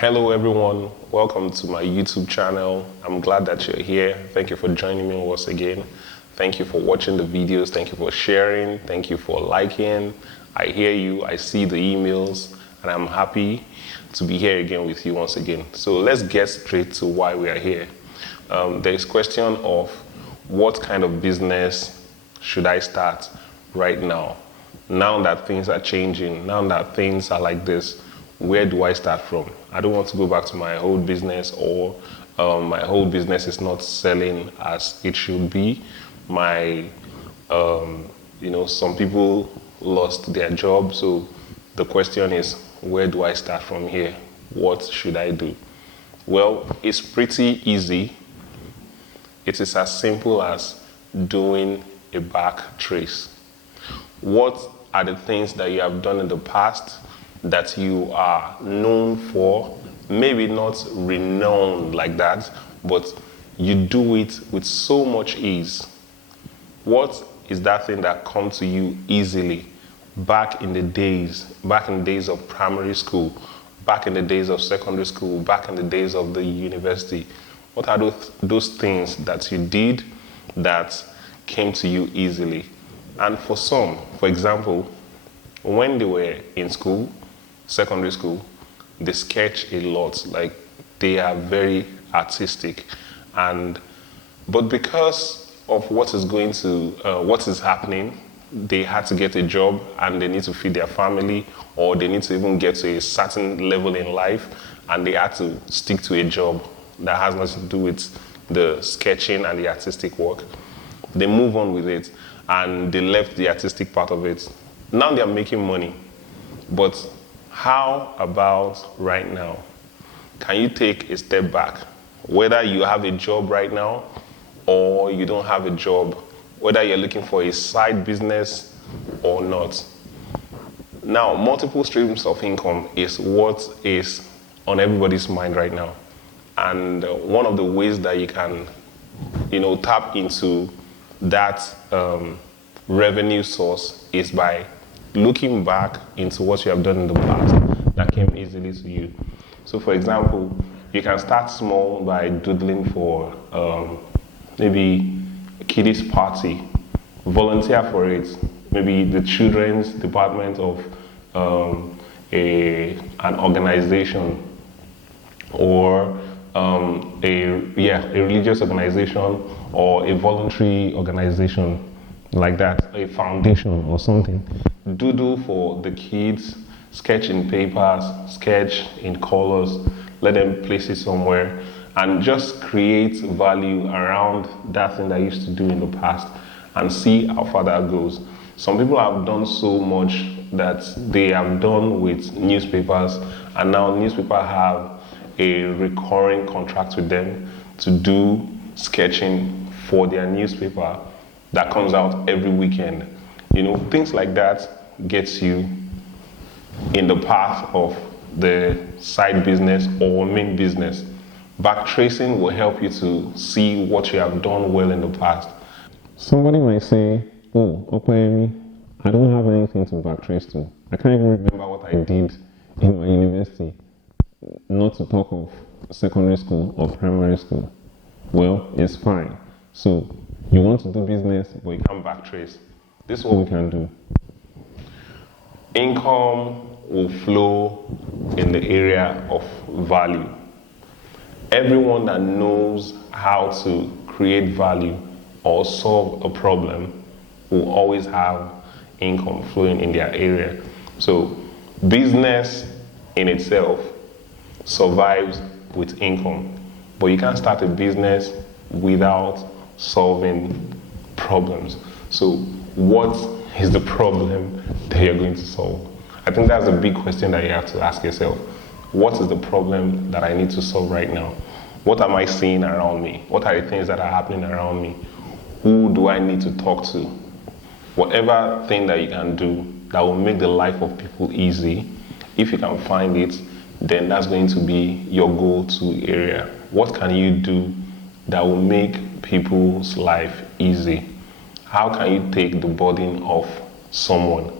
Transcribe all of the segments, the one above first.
Hello everyone, welcome to my YouTube channel. I'm glad that you're here. Thank you for joining me once again. Thank you for watching the videos. Thank you for sharing. Thank you for liking. I hear you, I see the emails, and I'm happy to be here again with you once again. So let's get straight to why we are here. There is question of what kind of business should I start right now? Now that things are changing, now that things are like this, where do I start from? I don't want to go back to my old business, or my old business is not selling as it should be. Some people lost their job, so the question is, where do I start from here? What should I do? Well, it's pretty easy. It is as simple as doing a back trace. What are the things that you have done in the past that you are known for? Maybe not renowned like that, but you do it with so much ease. What is that thing that comes to you easily back in the days of primary school, back in the days of secondary school, back in the days of the university? What are those things that you did that came to you easily? And for some, for example, when they were in school, secondary school, they sketch a lot. Like, they are very artistic, but because of what is happening, they had to get a job and they need to feed their family, or they need to even get to a certain level in life, and they had to stick to a job that has nothing to do with the sketching and the artistic work. They move on with it and they left the artistic part of it. Now they are making money, but how about right now? Can you take a step back? Whether you have a job right now or you don't have a job, whether you're looking for a side business or not. Now, multiple streams of income is what is on everybody's mind right now. And one of the ways that you can, tap into that revenue source is by looking back into what you have done in the past that came easily to you. So for example, you can start small by doodling for maybe a kiddies party, volunteer for it, maybe the children's department of an organization, or a religious organization, or a voluntary organization like that, a foundation or something. Doodle for the kids, sketch in papers, sketch in colors, let them place it somewhere, and just create value around that thing that you used to do in the past and see how far that goes. Some people have done so much that they have done with newspapers, and now newspapers have a recurring contract with them to do sketching for their newspaper that comes out every weekend. Things like that gets you in the path of the side business or main business. Backtracing will help you to see what you have done well in the past. Somebody might say, oh, opeyemi, I don't have anything to backtrace to. I can't even remember what I did in my university, not to talk of secondary school or primary school. Well, it's fine. So you want to do business, but you can't backtrace. This is what we can do. Income will flow in the area of value. Everyone that knows how to create value or solve a problem will always have income flowing in their area. So business in itself survives with income, but you can't start a business without solving problems. So what is the problem that you're going to solve? I think that's a big question that you have to ask yourself. What is the problem that I need to solve right now? What am I seeing around me? What are the things that are happening around me? Who do I need to talk to? Whatever thing that you can do that will make the life of people easy, if you can find it, then that's going to be your go-to area. What can you do that will make people's life easy? How can you take the burden off someone?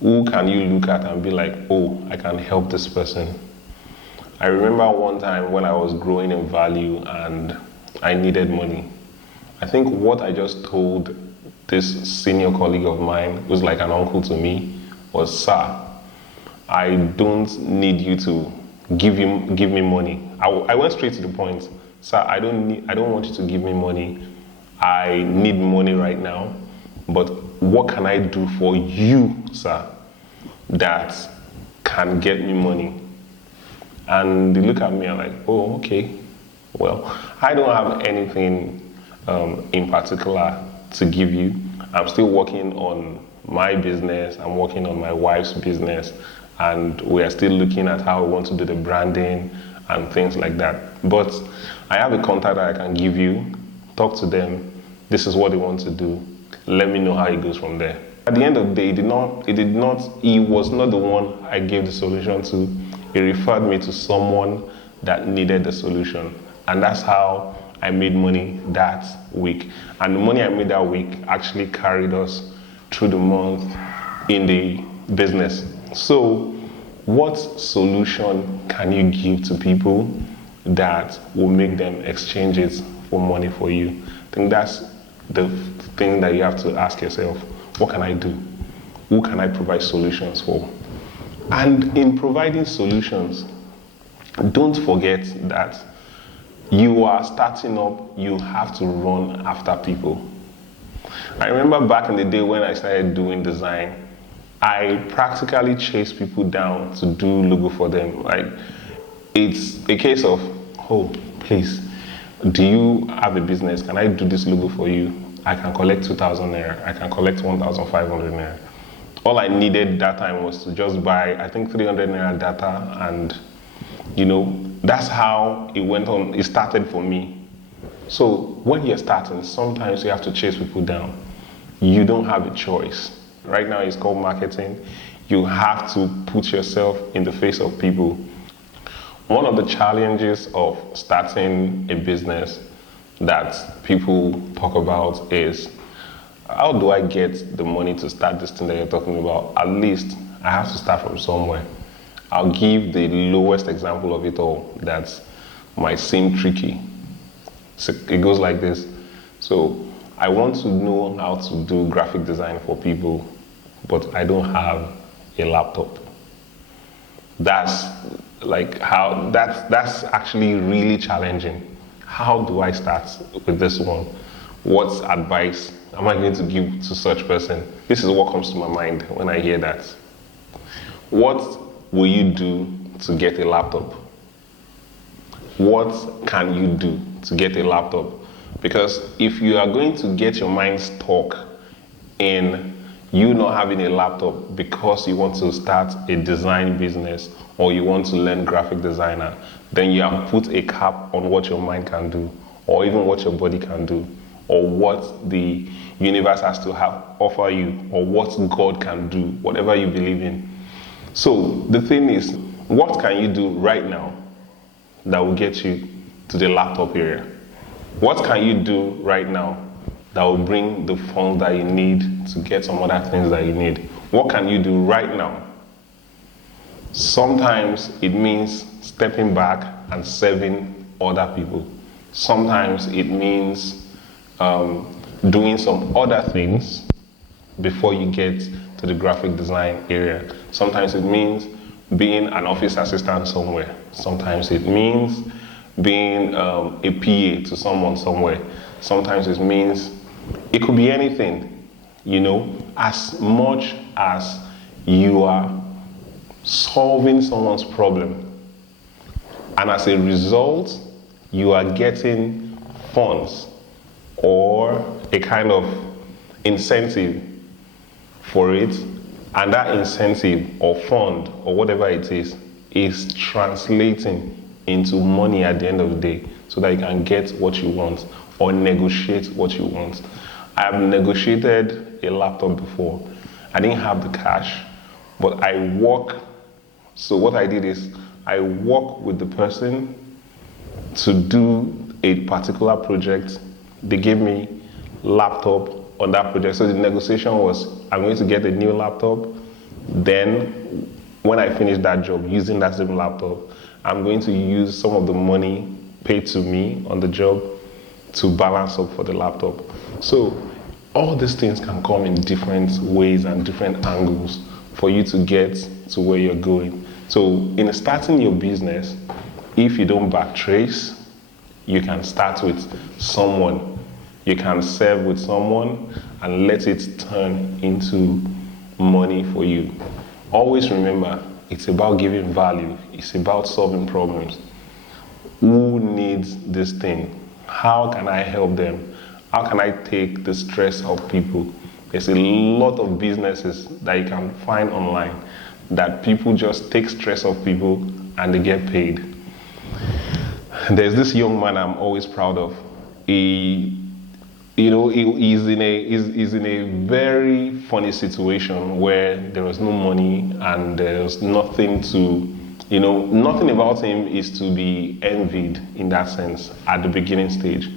Who can you look at and be like, oh, I can help this person? I remember one time when I was growing in value and I needed money. I think what I just told this senior colleague of mine, who's like an uncle to me, was, "Sir, I don't need you to give me money." I went straight to the point. "Sir, I don't want you to give me money. I need money right now. But what can I do for you, sir, that can get me money?" And they look at me and like, "Oh, okay. Well, I don't have anything in particular to give you. I'm still working on my business. I'm working on my wife's business, and we are still looking at how we want to do the branding and things like that. But I have a contact that I can give you. Talk to them. This is what they want to do. Let me know how it goes from there." At the end of the day, he was not the one I gave the solution to. He referred me to someone that needed the solution. And that's how I made money that week. And the money I made that week actually carried us through the month in the business. So, what solution can you give to people that will make them exchange it for money for you? I think that's the thing that you have to ask yourself. What can I do? Who can I provide solutions for? And in providing solutions, don't forget that you are starting up, you have to run after people. I remember back in the day when I started doing design, I practically chased people down to do logo for them. Like, it's a case of, "Oh, please, do you have a business? Can I do this logo for you? I can collect 2,000 naira. I can collect 1,500 naira." All I needed that time was to just buy, I think, 300 naira data, and that's how it went on. It started for me. So when you're starting, sometimes you have to chase people down. You don't have a choice. Right now it's called marketing. You have to put yourself in the face of people. One of the challenges of starting a business that people talk about is, how do I get the money to start this thing that you're talking about? At least I have to start from somewhere. I'll give the lowest example of it all that might seem tricky. So it goes like this. So I want to know how to do graphic design for people, but I don't have a laptop. That's actually really challenging. How do I start with this one? What advice am I going to give to such person? This is what comes to my mind when I hear that. What will you do to get a laptop? What can you do to get a laptop? Because if you are going to get your mind stuck in you not having a laptop because you want to start a design business or you want to learn graphic designer, then you have put a cap on what your mind can do, or even what your body can do, or what the universe has to offer you, or what God can do, whatever you believe in. So the thing is, what can you do right now that will get you to the laptop area? What can you do right now that will bring the funds that you need to get some other things that you need? What can you do right now? Sometimes it means stepping back and serving other people. Sometimes it means doing some other things before you get to the graphic design area. Sometimes it means being an office assistant somewhere. Sometimes it means being a PA to someone somewhere. Sometimes it means, it could be anything, as much as you are solving someone's problem. And as a result, you are getting funds or a kind of incentive for it. And that incentive or fund or whatever it is translating into money at the end of the day so that you can get what you want or negotiate what you want. I have negotiated a laptop before. I didn't have the cash, but so what I did is I work with the person to do a particular project. They gave me laptop on that project. So the negotiation was, I'm going to get a new laptop. Then when I finish that job using that same laptop, I'm going to use some of the money paid to me on the job to balance up for the laptop. So all these things can come in different ways and different angles for you to get to where you're going. So in starting your business, if you don't backtrace, you can start with someone. You can serve with someone and let it turn into money for you. Always remember, it's about giving value. It's about solving problems. Who needs this thing? How can I help them? How can I take the stress off people? There's a lot of businesses that you can find online that people just take stress off people and they get paid. There's this young man I'm always proud of. He's in a very funny situation where there was no money and there was nothing to, nothing about him is to be envied in that sense at the beginning stage.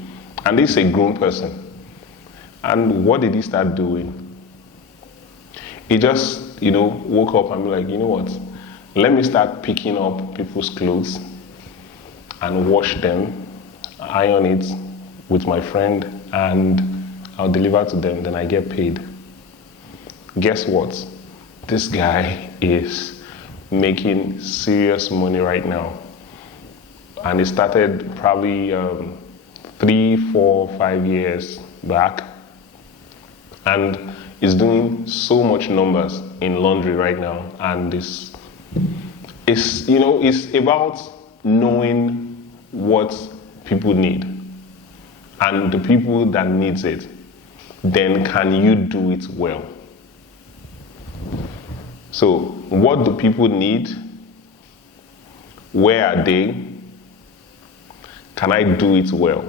And this is a grown person. And what did he start doing? He just, woke up and be like, you know what? Let me start picking up people's clothes and wash them, iron it with my friend, and I'll deliver to them, then I get paid. Guess what? This guy is making serious money right now. And he started probably 3, 4, 5 years back. And is doing so much numbers in laundry right now. And it's about knowing what people need and the people that needs it. Then can you do it well? So what do people need? Where are they? Can I do it well?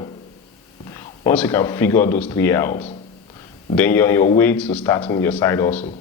Once you can figure those 3 out, then you're on your way to starting your side hustle.